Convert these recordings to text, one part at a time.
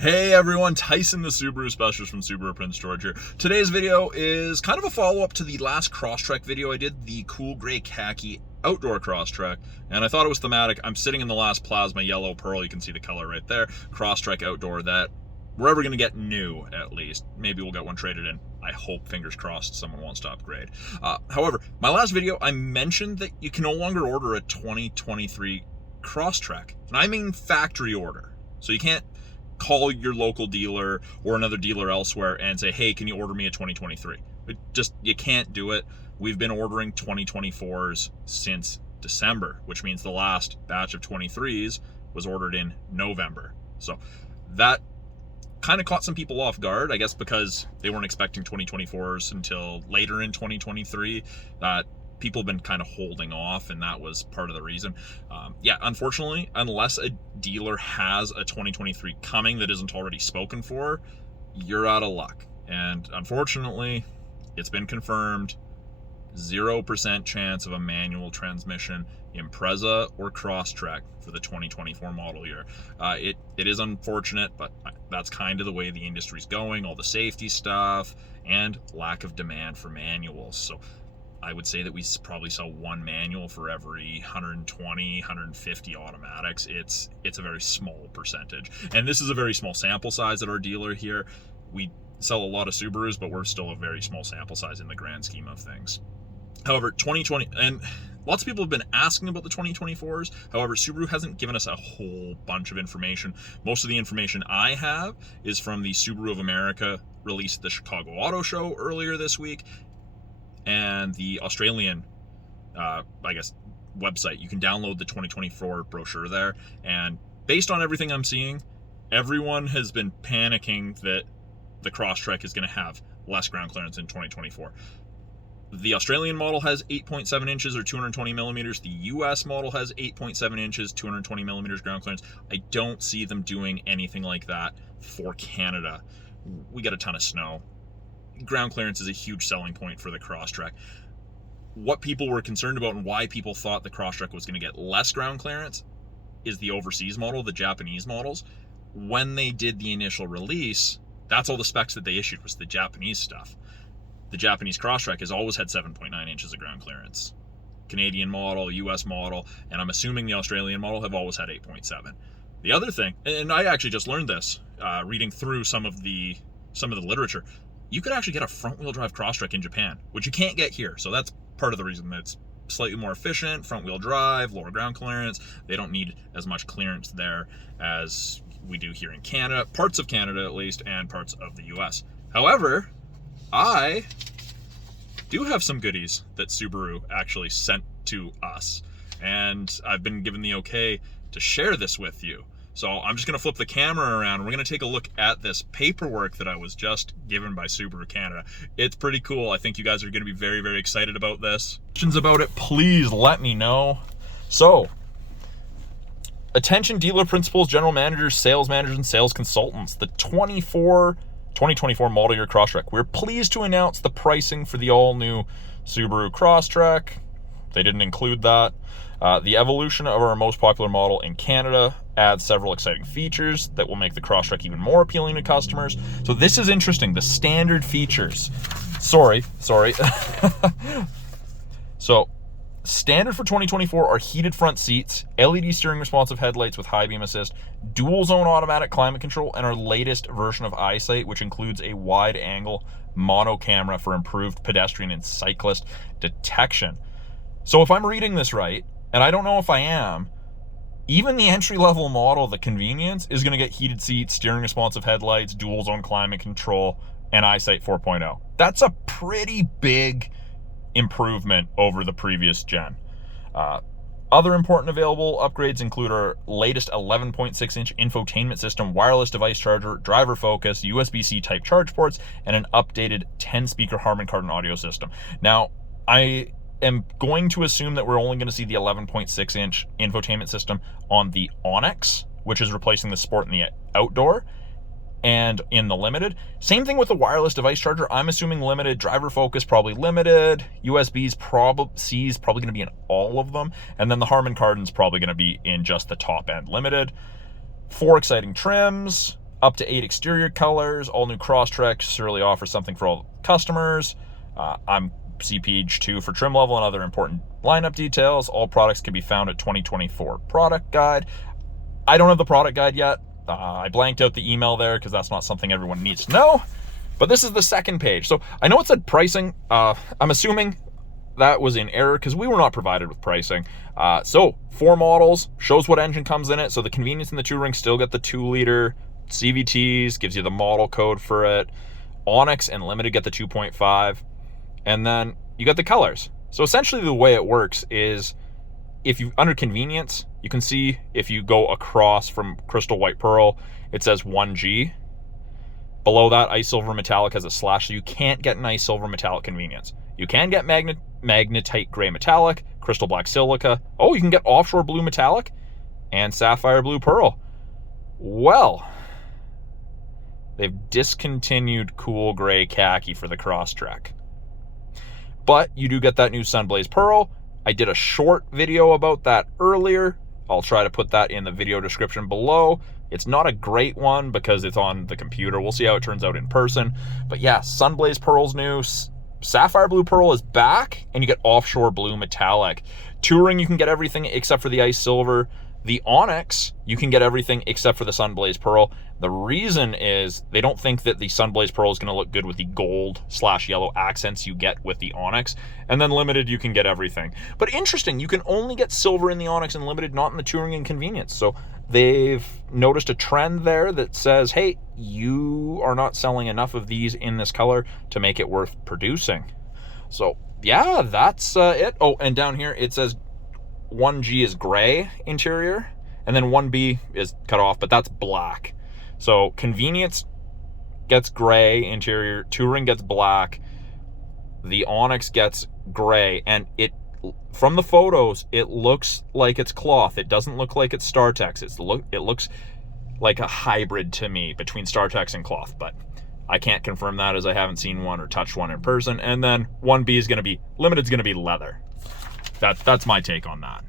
Hey everyone, Tyson the Subaru specialist from Subaru Prince George here. Today's video is kind of a follow-up to the last Crosstrek video I did, the cool gray khaki outdoor Crosstrek, and I thought it was thematic. I'm sitting in the last plasma yellow pearl, you can see the color right there, Crosstrek outdoor that we're ever going to get new, at least. Maybe we'll get one traded in. I hope, fingers crossed, someone wants to upgrade. However, my last video, I mentioned that you can no longer order a 2023 Crosstrek, and I mean factory order. So you can't call your local dealer or another dealer elsewhere and say, hey, can you order me a 2023? You can't do it. We've been ordering 2024s since December, which means the last batch of 23s was ordered in November. So that kind of caught some people off guard, I guess, because they weren't expecting 2024s until later in 2023. People have been kind of holding off, and that was part of the reason. Unfortunately, unless a dealer has a 2023 coming that isn't already spoken for, you're out of luck. And unfortunately, it's been confirmed, 0% chance of a manual transmission Impreza or Crosstrek for the 2024 model year. It is unfortunate, but that's kind of the way the industry's going, all the safety stuff and lack of demand for manuals. So I would say that we probably sell one manual for every 120, 150 automatics. It's a very small percentage. And this is a very small sample size at our dealer here. We sell a lot of Subarus, but we're still a very small sample size in the grand scheme of things. However, 2020, and lots of people have been asking about the 2024s. However, Subaru hasn't given us a whole bunch of information. Most of the information I have is from the Subaru of America released at the Chicago Auto Show earlier this week, and the Australian, website. You can download the 2024 brochure there, and based on everything I'm seeing, everyone has been panicking that the Crosstrek is going to have less ground clearance in 2024. The Australian model has 8.7 inches or 220 millimeters. The US model has 8.7 inches, 220 millimeters ground clearance. I don't see them doing anything like that for Canada. We got a ton of snow. Ground clearance is a huge selling point for the Crosstrek. What people were concerned about and why people thought the Crosstrek was going to get less ground clearance is the overseas model, the Japanese models. When they did the initial release, that's all the specs that they issued was the Japanese stuff. The Japanese Crosstrek has always had 7.9 inches of ground clearance. Canadian model, US model, and I'm assuming the Australian model have always had 8.7. The other thing, and I actually just learned this reading through some of the literature, you could actually get a front-wheel drive Crosstrek in Japan, which you can't get here. So that's part of the reason that it's slightly more efficient, front-wheel drive, lower ground clearance. They don't need as much clearance there as we do here in Canada, parts of Canada at least, and parts of the US. However, I do have some goodies that Subaru actually sent to us, and I've been given the okay to share this with you. So I'm just going to flip the camera around. We're going to take a look at this paperwork that I was just given by Subaru Canada. It's pretty cool. I think you guys are going to be very, very excited about this. Questions about it, please let me know. So, attention dealer principals, general managers, sales managers, and sales consultants. The 2024 model year Crosstrek. We're pleased to announce the pricing for the all-new Subaru Crosstrek. They didn't include that. The evolution of our most popular model in Canada adds several exciting features that will make the Crosstrek even more appealing to customers. So this is interesting, the standard features. Sorry. So standard for 2024 are heated front seats, LED steering responsive headlights with high beam assist, dual zone automatic climate control, and our latest version of EyeSight, which includes a wide angle mono camera for improved pedestrian and cyclist detection. So if I'm reading this right, and I don't know if I am, even the entry-level model, the convenience, is going to get heated seats, steering responsive headlights, dual zone climate control, and EyeSight 4.0. That's a pretty big improvement over the previous gen. Other important available upgrades include our latest 11.6-inch infotainment system, wireless device charger, driver focus, USB-C type charge ports, and an updated 10-speaker Harman Kardon audio system. Now, I am going to assume that we're only going to see the 11.6-inch infotainment system on the Onyx, which is replacing the Sport and the Outdoor, and in the Limited. Same thing with the wireless device charger. I'm assuming Limited, driver focus probably Limited, USB's C's probably going to be in all of them, and then the Harman Kardon's probably going to be in just the top end Limited. 4 exciting trims, up to 8 exterior colors. All new Crosstreks surely offers something for all customers. I'm CPH 2 for trim level and other important lineup details. All products can be found at 2024 product guide. I don't have the product guide yet. I blanked out the email there because that's not something everyone needs to know. But this is the second page. So I know it said pricing. I'm assuming that was in error because we were not provided with pricing. So 4 models, shows what engine comes in it. So the convenience in the Touring still get the 2-liter CVTs, gives you the model code for it. Onyx and Limited get the 2.5. And then you got the colors. So essentially the way it works is, if you, under convenience, you can see if you go across from Crystal White Pearl, it says 1G. Below that, Ice Silver Metallic has a slash, so you can't get an Ice Silver Metallic convenience. You can get Magnetite Gray Metallic, Crystal Black Silica. Oh, you can get Offshore Blue Metallic and Sapphire Blue Pearl. Well, they've discontinued Cool Gray Khaki for the Crosstrek. But you do get that new Sunblaze Pearl. I did a short video about that earlier. I'll try to put that in the video description below. It's not a great one because it's on the computer. We'll see how it turns out in person. But yeah, Sunblaze Pearl's new. Sapphire Blue Pearl is back, and you get Offshore Blue Metallic. Touring, you can get everything except for the Ice Silver. The Onyx, you can get everything except for the Sunblaze Pearl. The reason is they don't think that the Sunblaze Pearl is going to look good with the gold/yellow accents you get with the Onyx. And then Limited, you can get everything. But interesting, you can only get silver in the Onyx and Limited, not in the Touring and Convenience. So they've noticed a trend there that says, hey, you are not selling enough of these in this color to make it worth producing. So yeah, that's it. Oh, and down here it says 1G is gray interior, and then 1B is cut off, but that's black. So Convenience gets gray interior, Touring gets black, the Onyx gets gray, and it, from the photos, it looks like it's cloth. It doesn't look like it's StarTex. It looks like a hybrid to me between StarTex and cloth, but I can't confirm that as I haven't seen one or touched one in person. And then 1B is going to be, Limited's going to be leather. That's my take on that.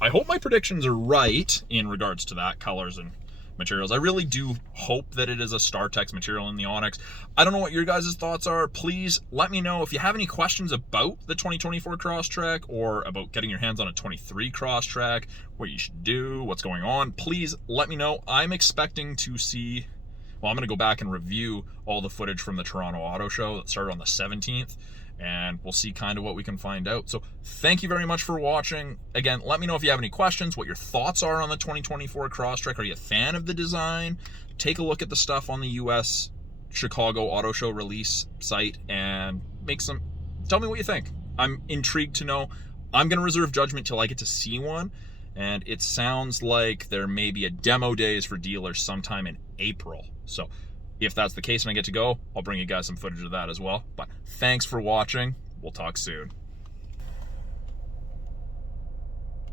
I hope my predictions are right in regards to that, colors and materials. I really do hope that it is a StarTex material in the Onyx. I don't know what your guys' thoughts are. Please let me know if you have any questions about the 2024 Crosstrek or about getting your hands on a 23 Crosstrek, what you should do, what's going on. Please let me know. I'm expecting to see, well, I'm going to go back and review all the footage from the Toronto Auto Show that started on the 17th. And we'll see kind of what we can find out. So thank you very much for watching. Again, let me know if you have any questions, what your thoughts are on the 2024 Crosstrek. Are you a fan of the design? Take a look at the stuff on the US Chicago Auto Show release site and tell me what you think. I'm intrigued to know. I'm going to reserve judgment till I get to see one. And it sounds like there may be a demo days for dealers sometime in April. So if that's the case and I get to go, I'll bring you guys some footage of that as well. But thanks for watching. We'll talk soon.